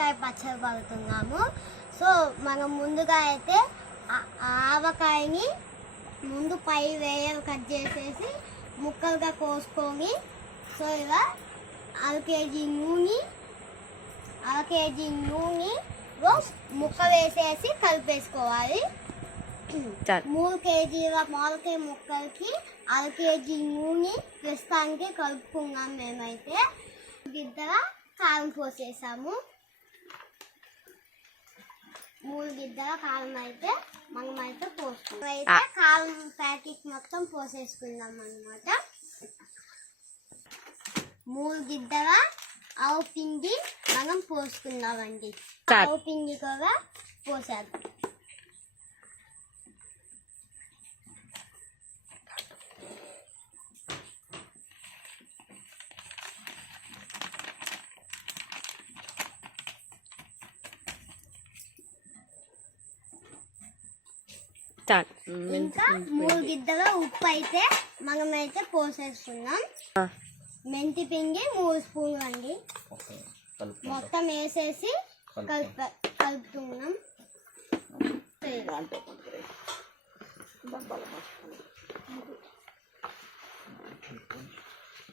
ఆవకాయ పచ్చడి పడుతున్నాము. సో మనం ముందుగా అయితే ఆవకాయని ముందు పై వేయలు కట్ చేసేసి ముక్కలుగా కోసుకొని సో ఇలా అర కేజీ నూనె అర కేజీ నూనెలో ముక్క వేసేసి కలిపేసుకోవాలి. మూడు కేజీల మొలకాయ ముక్కలకి అర కేజీ నూనె ప్రస్తుతానికి కలుపుకున్నాం మేమైతే. గిద్దల కారం పోసేసాము. మూడు గిద్దల కారం అయితే మనమైతే పోసుకున్నాం అయితే కారం ప్యాకెట్ మొత్తం పోసేసుకుందాం అన్నమాట. మూడు గిద్దల ఆవు పిండి మనం పోసుకుందామండి. ఆవు పిండి కూడా పోసేద్దాం. చాలు ఇంకా మూడు గిద్దల ఉప్పు అయితే మనమైతే పోసేసుకున్నాం ఆ, మెంతి పిండి మూడు స్పూన్లు అండి. మొత్తం వేసేసి కలుపు కలుపుతున్నాం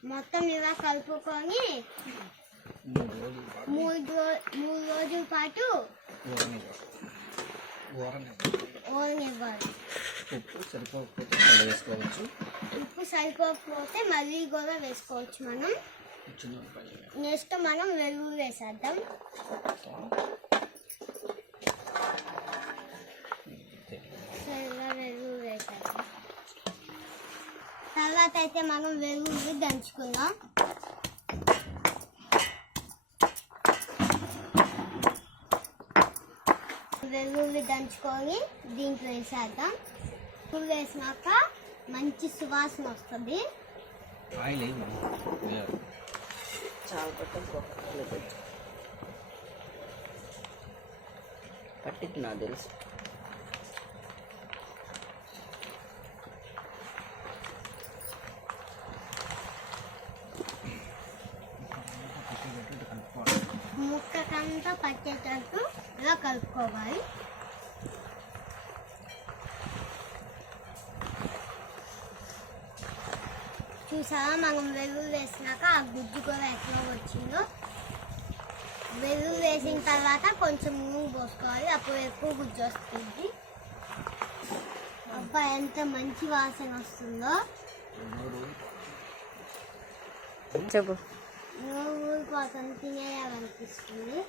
మొత్తం ఇలా కలుపుకొని మూడు రోజులు పాటు మూడు రోజుల పాటు ఉప్పు సరిపోకపోతే మళ్ళీ వేసుకోవచ్చు. ఉప్పు సరిపోకపోతే మళ్ళీ కూడా వేసుకోవచ్చు మనం. నెక్స్ట్ మనం వెల్లుల్లి వేసేద్దాం. సో ఇలా వెల్లుల్లి వేసేద్దాం. తర్వాత అయితే మనం వెల్లుల్లి దంచుకుందాం. వెల్లుల్లి దంచుకొని దీంట్లో వేసేద్దాం. వెల్లుల్లి వేసినాక మంచి సువాసన వస్తుంది. ఆయిల్ పట్టిద్ది నాకు తెలుసు. ముక్కకంతా పట్టేటట్టు ఇలా కలుపుకోవాలి. చూసారా మనం వెల్లుల్లి వేసినాక ఆ గుజ్జు కూడా ఎట్లా వచ్చిందో? వెల్లుల్లి వేసిన తర్వాత కొంచెం నూనె పోసుకోవాలి. అప్పుడు ఎక్కువ గుజ్జు వస్తుంది. అబ్బా ఎంత మంచి వాసన వస్తుందో. చెప్పు. నూనె ఊరిపోతుంది తినేయాలనిపిస్తుంది.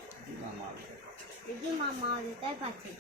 মা দিতে পারছে